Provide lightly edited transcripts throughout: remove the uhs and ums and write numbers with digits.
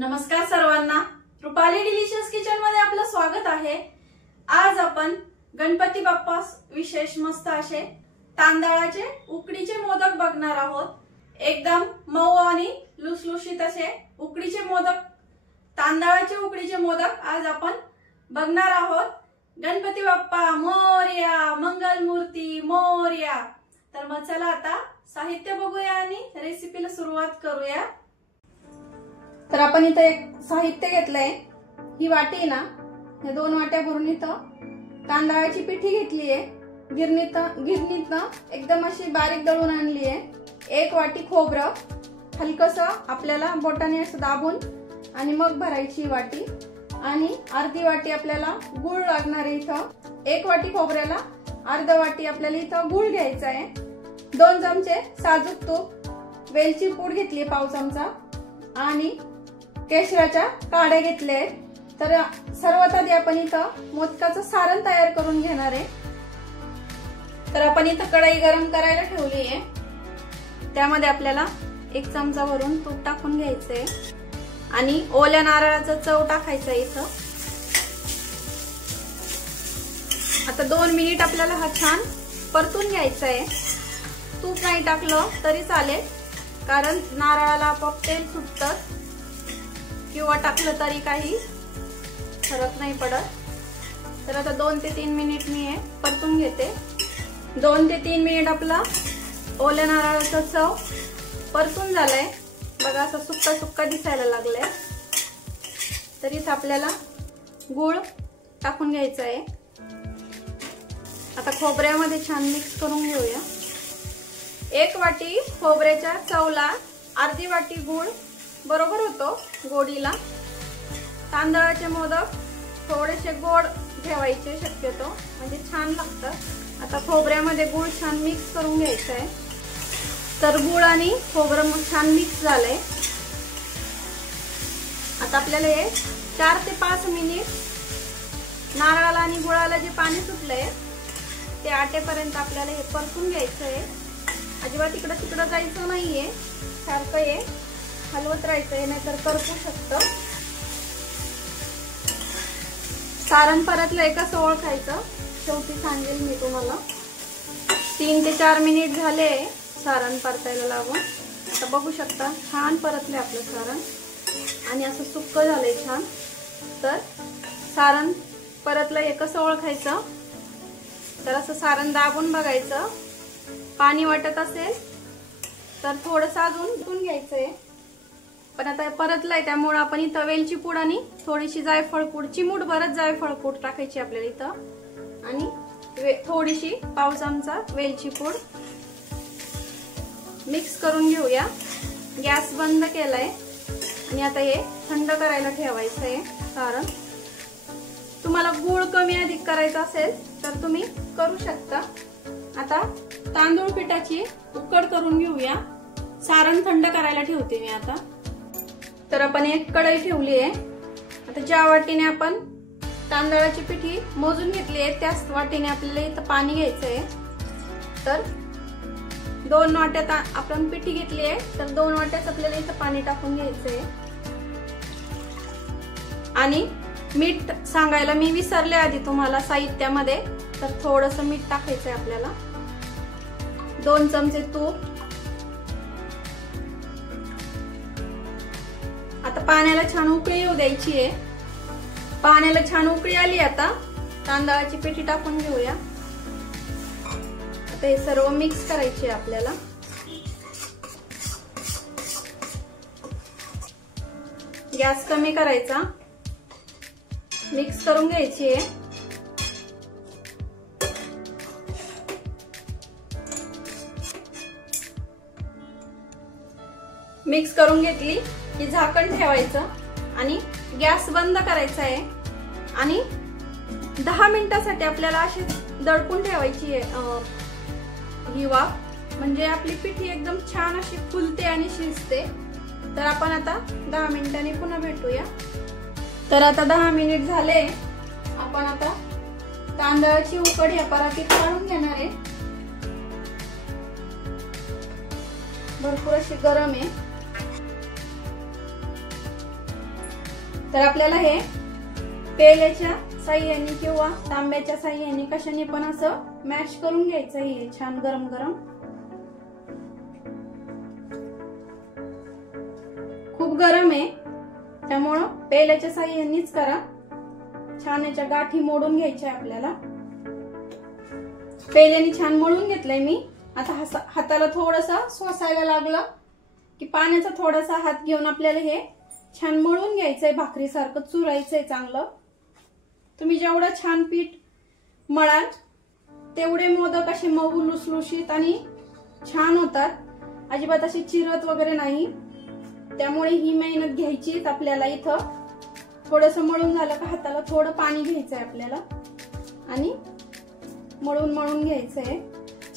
नमस्कार सर्वांना, Rupali delicious kitchen मध्ये आपलं स्वागत आहे। आज आपण गणपती बाप्पा विशेष मस्त असे तांदळाचे उकडीचे मोदक बघणार आहोत। एकदम मऊ आणि लुसलुशीत असे उकडीचे मोदक, तांदळाचे उकडीचे मोदक आज आपण बघणार आहोत। गणपती बाप्पा मोरया, मंगलमूर्ती मोरया। तर मग चला आता साहित्य बघूया आणि रेसिपीला सुरुवात करूया। तर आपण इथे एक साहित्य घेतलंय। ही वाटी आहे ना, या 2 वाट्या भरून इथं तांदळाची पिठी घेतली आहे। गिरणीतनं एकदम अशी बारीक दळून आणली आहे। 1 वाटी खोबरं हलकसं आपल्याला बोटाने असं दाबून आणि मग भरायची वाटी। आणि अर्धी वाटी आपल्याला गूळ लागणार आहे। इथं 1 वाटी खोबऱ्याला अर्धा वाटी आपल्याला इथं गूळ घ्यायचा आहे। 2 चमचे साजूक तूप, वेलची पूड घेतली पाव चमचा आणि केशराच्या काड्या घेतल्या आहेत। तर सर्वात आधी आपण इथं मोदकाचं सारण तयार करून घेणार आहे। तर आपण इथं कढई गरम करायला ठेवली आहे। त्यामध्ये आपल्याला 1 चमचा भरून तूप टाकून घ्यायचंय आणि ओल्या नारळाचा चव टाकायचा इथं। आता 2 मिनिट आपल्याला हा छान परतून घ्यायचा आहे। तूप नाही टाकलं तरी चालेल, कारण नारळाला आपोआप तेल सुटतं, किंवा टाकलं तरी काही फरक नाही पडत। तर आता 2 ते 3 मिनिट मी हे परतून घेते। 2 ते 3 मिनिट आपला ओल्या नारळाचा चव परतून झालाय बघा, असं सुक्का सुक्का दिसायला लागलाय। तरीच आपल्याला गूळ टाकून घ्यायचा आहे। आता खोबऱ्यामध्ये छान मिक्स करून घेऊया। 1 वाटी खोबऱ्याच्या चवला अर्धी वाटी गूळ बरोबर होतो गोडीला। तांदळाचे मोदक थोडेसे गोड ठेवायचे शक्यतो, म्हणजे छान लागतं। आता खोबऱ्यामध्ये गूळ छान मिक्स करून घ्यायचा आहे। तर गूळ आणि खोबरं छान मिक्स झालंय। आता आपल्याला हे 4 ते 5 मिनिट नारळाला आणि गुळाला जे पाणी सुटलंय ते आटेपर्यंत आपल्याला हे परतून घ्यायचं आहे। अजिबात इकडं तिकडं जायचं नाहीये, सारखं हे हलवत राहायचंय, नाहीतर करपू शकतं। सारण परतलंय कसं ओळखायचं शेवटी सांगेल मी तुम्हाला। 3 ते 4 मिनिट झाले सारण परतायला लागून। आता बघू शकता छान परतलंय आपलं सारण आणि असं सुक्क झालंय छान। तर सारण परतलंय हे कसं ओळखायचं, तर असं सारण दाबून बघायचं। पाणी वाटत असेल तर थोडंसं अजून घ्यायचंय, पण आता परतलंय त्यामुळे आपण इथं वेलची पूड आणि थोडीशी जायफळ पूड, चिमूटभरच जायफळ पूड टाकायची आपल्याला इथं, आणि थोडीशी पाव चमचा वेलची पूड मिक्स करून घेऊया। गॅस बंद केलाय आणि आता हे थंड करायला ठेवायचं आहे सारण। तुम्हाला गूळ कमी अधिक करायचा असेल तर तुम्ही करू शकता। आता तांदूळ पिठाची उकड करून घेऊया। सारण थंड करायला ठेवते मी आता। तर आपण एक कढई ठेवली आहे। आता ज्या वाटीने आपण तांदळाची पिठी मोजून घेतली आहे त्याच वाटीने आपल्याला इथं पाणी घ्यायचं आहे। तर 2 वाट्या आपण पिठी घेतली आहे, तर 2 वाट्याच आपल्याला इथं पाणी टाकून घ्यायचंय। आणि मीठ सांगायला मी विसरले आधी तुम्हाला साहित्यामध्ये, तर थोडंसं मीठ टाकायचंय आपल्याला। 2 चमचे तूप। आता पाण्याला छान उकळी येऊ द्यायची आहे। पाण्याला छान उकळी आली, आता तांदळाची पिठी टाकून घेऊया। आता हे सर्व मिक्स करायचे आपल्याला। गॅस कमी करायचा, मिक्स करून घ्यायची आहे। मिक्स करून घेतली की झाकण ठेवायचं आणि गॅस बंद करायचा आहे। आणि 10 मिनिटांसाठी आपल्याला अशी दडपून ठेवायची आहे ही वाफ, म्हणजे आपली पिठी एकदम छान अशी फुलते आणि शिजते। तर आपण आता 10 मिनिटांनी पुन्हा भेटूया। तर आता 10 मिनिट झाले। आपण आता तांदळाची उकड या परातीत काढून घेणार आहे। भरपूर अशी गरम आहे। तर आपल्याला हे पेल्याच्या साह्याने किंवा तांब्याच्या साह्याने कशाने पण असं मॅश करून घ्यायचं. हे छान गरम गरम, खूप गरम आहे त्यामुळं पेल्याच्या साह्यानेच करा. छान याच्या गाठी मोडून घ्यायच्या आपल्याला. पेल्याने छान मळून घेतलंय मी. आता हाताला थोडंसं सोसायला लागलं की पाण्याचा थोडासा हात घेऊन आपल्याला हे छान मळून घ्यायचंय. भाकरीसारखं चुरायचंय चांगलं. तुम्ही जेवढं छान पीठ मळाल तेवढे मोदक असे मऊ लुसलुशीत आणि छान होतात. अजिबात असे चिरत वगैरे नाही. त्यामुळे ही मेहनत घ्यायचीच आपल्याला. इथं थोडंसं मळून झालं का हाताला थोडं पाणी घ्यायचंय आपल्याला आणि मळून मळून घ्यायचंय.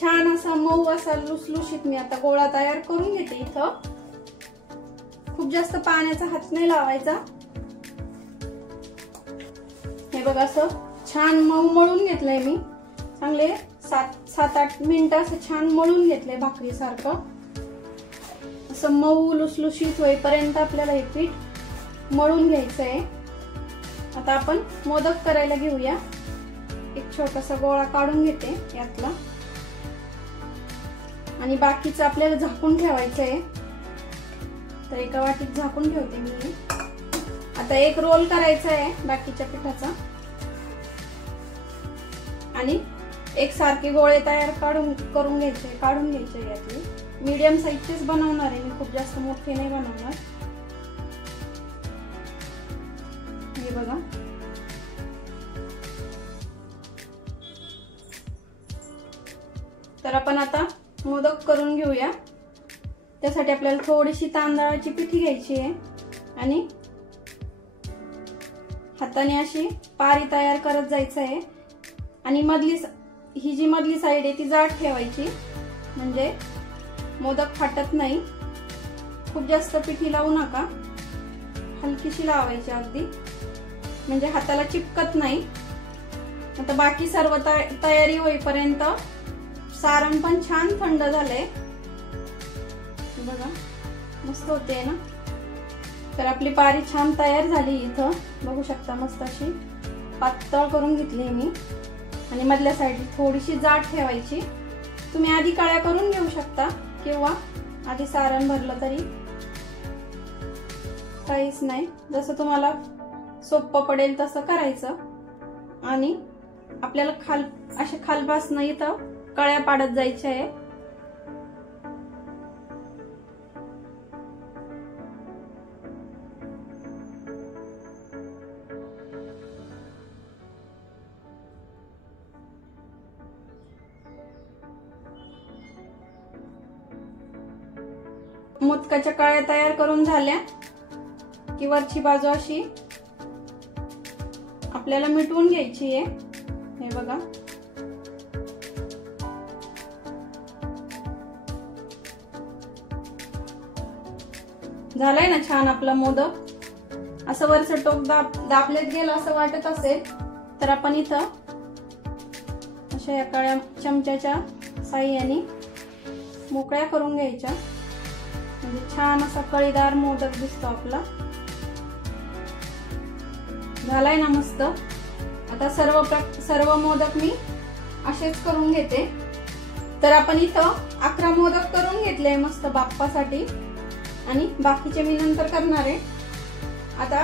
छान असा मऊ असा लुसलुशीत मी आता गोळा तयार करून घेते. इथं खूप जास्त पाण्याचा हात नाही लावायचा. हे बघा असं छान मऊ मळून घेतलंय मी. चांगले 7-8 मिनिटं असं छान मळून घेतलंय भाकरीसारखं. असं मऊ लुसलुशीत होईपर्यंत आपल्याला हे पीठ मळून घ्यायचंय. आता आपण मोदक करायला घेऊया. एक छोटासा गोळा काढून घेते यातला आणि बाकीचं आपल्याला झाकून ठेवायचं आहे. तर एका वाटीत झाकून ठेवते मी. आता एक रोल करायचा आहे बाकीच्या पिठाचा आणि एक सारखे गोळे तयार करून घ्यायचे यातले. मीडियम साईजचेच बनवणार आहे मी, खूप जास्त मोठे नाही बनवणार. हे बघा तर आपण आता मोदक करून घेऊया. त्यासाठी आपल्याला थोडीशी तांदळाची पिठी घ्यायची आहे आणि हाताने अशी पारी तयार करत जायचं आहे. आणि ही जी मधली साईड आहे ती जाड ठेवायची म्हणजे मोदक फाटत नाही. खूप जास्त पिठी लावू नका, हलकीशी लावायची अगदी म्हणजे हाताला चिपकत नाही. आता बाकी सर्व तयारी होईपर्यंत सारण पण छान थंड झालंय. बघा मस्त होते ना. तर आपली पारी छान तयार झाली. इथं बघू शकता मस्त अशी पातळ करून घेतली मी आणि मधल्या साईडला थोडीशी जाड ठेवायची. तुम्ही आधी कळ्या करून घेऊ शकता किंवा आधी सारण भरलं तरी काहीच नाही. जसं तुम्हाला सोपं पडेल तसं करायचं. आणि आपल्याला असे खालपासनं इथं कळ्या पाडत जायच्या आहे. मोदकाच्या कळ्या तयार करून झाल्या की वरची बाजू अशी आपल्याला मिटवून घ्यायची आहे. हे बघा झालंय ना छान आपला मोदक. असं वरचं टोक दाबलेत गेलं असं वाटत असेल तर आपण इथं अशा या कळ्या चमच्याच्या साह्याने मोकळ्या करून घ्यायच्या म्हणजे छान असा कळीदार मोदक दिसतो आपला. झालाय ना मस्त. आता सर्व मोदक मी असेच करून घेते. तर आपण इथं 11 मोदक करून घेतले मस्त बाप्पासाठी आणि बाकीचे मी नंतर करणार आहे. आता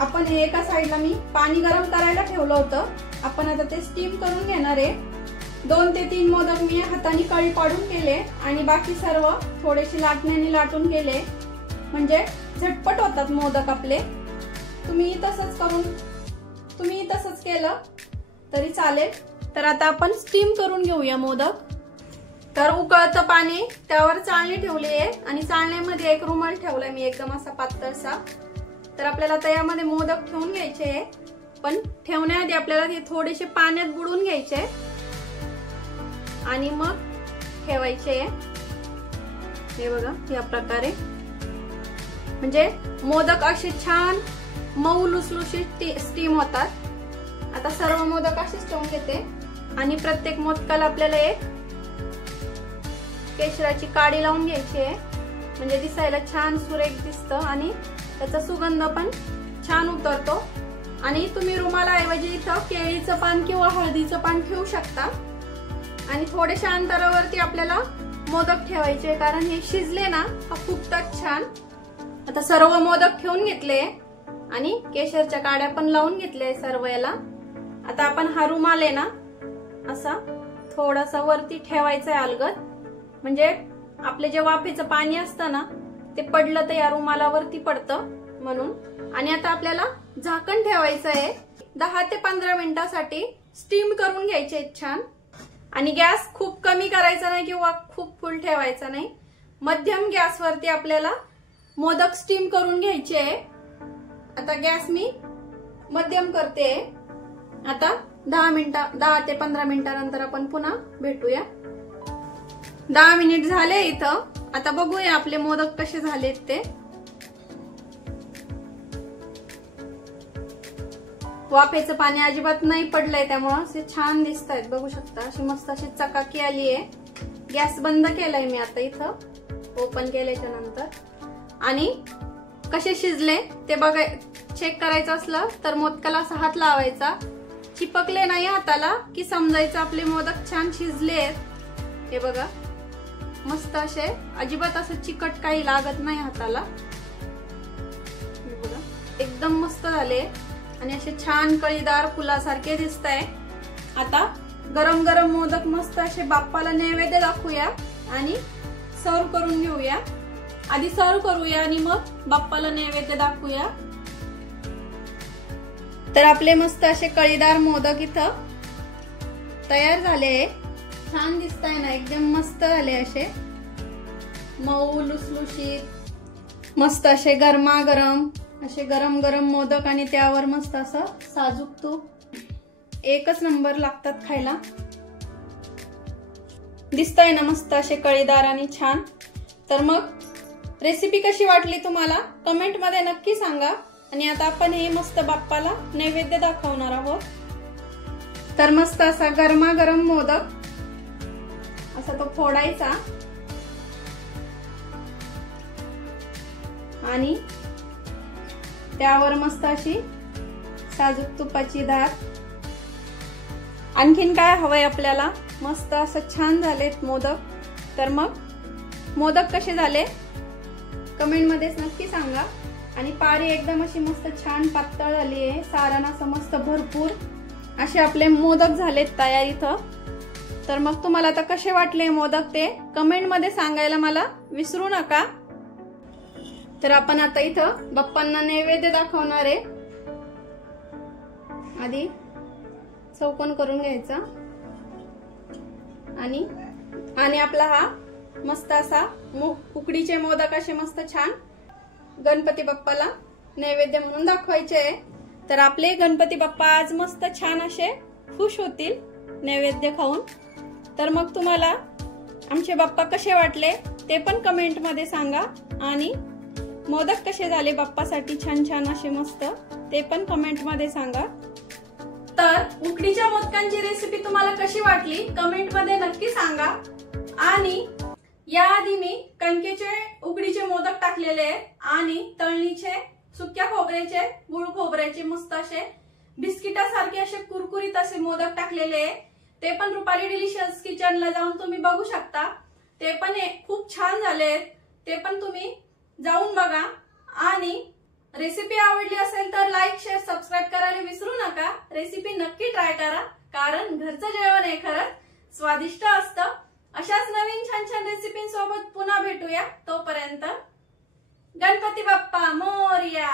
आपण एका साईडला मी पाणी गरम करायला ठेवलं होतं. आपण आता ते स्टीम करून घेणार आहे. 2 ते 3 मोदक मी हाताने कळी पाडून केले आणि बाकी सर्व थोडेसे लाटण्याने लाटून केले म्हणजे झटपट होतात मोदक आपले. तुम्ही तसंच केलं तरी चालेल. तर आता आपण स्टीम करून घेऊया मोदक. तर उकळतं पाणी त्यावर चाळणी ठेवली आहे आणि चाळणीमध्ये एक रुमाल ठेवलाय मी एकदम असा पातळसा. तर आपल्याला त्यामध्ये मोदक ठेवून घ्यायचे आहे. पण ठेवण्याआधी आपल्याला हे थोडेसे पाण्यात बुडवून घ्यायचे आणि मग ठेवायचे. हे बघा या प्रकारे म्हणजे मोदक असे छान मऊ लुसलुशीत स्टीम होतात. आता सर्व मोदक असेच ठेवून घेते आणि प्रत्येक मोदकाला आपल्याला एक केशराची काडी लावून घ्यायची आहे म्हणजे दिसायला छान सुरेख दिसतं आणि त्याचा सुगंध पण छान उतरतो। आणि तुम्ही रुमालाऐवजी इथं केळीचं पान किंवा हळदीचं पान ठेवू शकता। आणि थोड्याशा अंतरावरती आपल्याला मोदक ठेवायचे, कारण हे शिजले ना का फुगतात छान। आता सर्व मोदक ठेवून घेतले आणि केशरच्या काड्या पण लावून घेतल्या सर्व याला। आता आपण हा रुमाल आहे ना असा थोडासा वरती ठेवायचा आहे अलगद, म्हणजे आपले जे वाफेचं पाणी असतं ना ते पडलं तर या रुमालावरती पडतं म्हणून। आणि आता आपल्याला झाकण ठेवायचं आहे 10 ते 15 मिनिटांसाठी, स्टीम करून घ्यायचे छान। आणि गॅस खूप कमी करायचा नाही किंवा खूप फुल ठेवायचा नाही, मध्यम गॅसवरती आपल्याला मोदक स्टीम करून घ्यायचे आहे। आता गॅस मी मध्यम करते। आता 10 ते 15 मिनिटांनंतर आपण पुन्हा भेटूया। 10 मिनिट झाले इथं। आता बघूया आपले मोदक कसे झालेत ते। वाफेचं पाणी अजिबात नाही पडलंय त्यामुळे असे छान दिसत आहेत, बघू शकता। अशी मस्त अशी चकाकी आली आहे। गॅस बंद केलाय मी आता इथं ओपन केल्याच्या नंतर। आणि कसे शिजले ते चेक करायचं असलं तर मोदकाला असा हात लावायचा, चिपकले नाही हाताला की समजायचं आपले मोदक छान शिजले आहेत। हे बघा मस्त असे, अजिबात असं चिकट काही लागत नाही हाताला। हे बघा एकदम मस्त झाले आणि असे छान कळीदार फुलासारखे दिसत आहे। आता गरम गरम मोदक मस्त असे बाप्पाला नैवेद्य दाखवूया आणि सर्व करून घेऊया। आधी सर्व करूया आणि मग बाप्पाला नैवेद्य दाखवूया। तर आपले मस्त असे कळीदार मोदक इथं तयार झाले। छान दिसत आहे ना, एकदम मस्त झाले असे मऊ लुसलुशीत, मस्त असे गरमागरम असे गरम गरम मोदक आणि त्यावर मस्त असं साजूक तूप, एकच नंबर लागतात खायला। दिसतंय ना मस्त असे कळीदार आणि छान। तर मग रेसिपी कशी वाटली तुम्हाला कमेंट मध्ये नक्की सांगा। आणि आता आपण हे मस्त बाप्पाला नैवेद्य दाखवणार आहोत। तर मस्त असा गरमागरम मोदक असा तो फोडायचा आणि त्यावर मस्त अशी साजूक तुपाची धार। आणखीन काय हवंय आपल्याला, मस्त असं छान झालेत मोदक। तर मग मोदक कसे झाले कमेंट मध्ये नक्की सांगा। आणि पारी एकदम अशी मस्त छान पातळ झाली आहे, सारण असं मस्त भरपूर असे आपले मोदक झालेत तयार इथं। तर मग तुम्हाला आता कसे वाटले मोदक ते कमेंट मध्ये सांगायला मला विसरू नका। तर आपण आता इथं बाप्पांना नैवेद्य दाखवणार आहे। आधी चौकोन करून घ्यायचा आणि आपला हा मस्त असा उकडीचे मोदक असे मस्त छान गणपती बाप्पाला नैवेद्य म्हणून दाखवायचे आहे। तर आपले गणपती बाप्पा आज मस्त छान असे खुश होतील नैवेद्य खाऊन। तर मग तुम्हाला आमचे बाप्पा कसे वाटले ते पण कमेंट मध्ये सांगा। आणि मोदक कसे झाले बाप्पासाठी छान छान असे मस्त ते पण कमेंट मध्ये सांगा। तर उकडीच्या मोदकांची रेसिपी तुम्हाला कशी वाटली कमेंट मध्ये नक्की सांगा। आणि याआधी मी कणकेचे उकडीचे मोदक टाकलेले आहेत आणि तळणीचे, सुक्या खोबऱ्याचे, गुळ खोबऱ्याचे मस्त असे बिस्किटासारखे असे कुरकुरीत असे मोदक टाकलेले आहे। ते पण रुपाली डिलिशियस किचनला जाऊन तुम्ही बघू शकता। ते पण खूप छान झाले, ते पण तुम्ही जाऊन बघा। आणि रेसिपी आवडली असेल तर लाईक, शेअर, सबस्क्राईब करायला विसरू नका। रेसिपी नक्की ट्राय करा, कारण घरचं जेवण आहे खरंच स्वादिष्ट असतं। अशाच नवीन छान छान रेसिपींसोबत पुन्हा भेटूया। तोपर्यंत गणपती बाप्पा मोरया।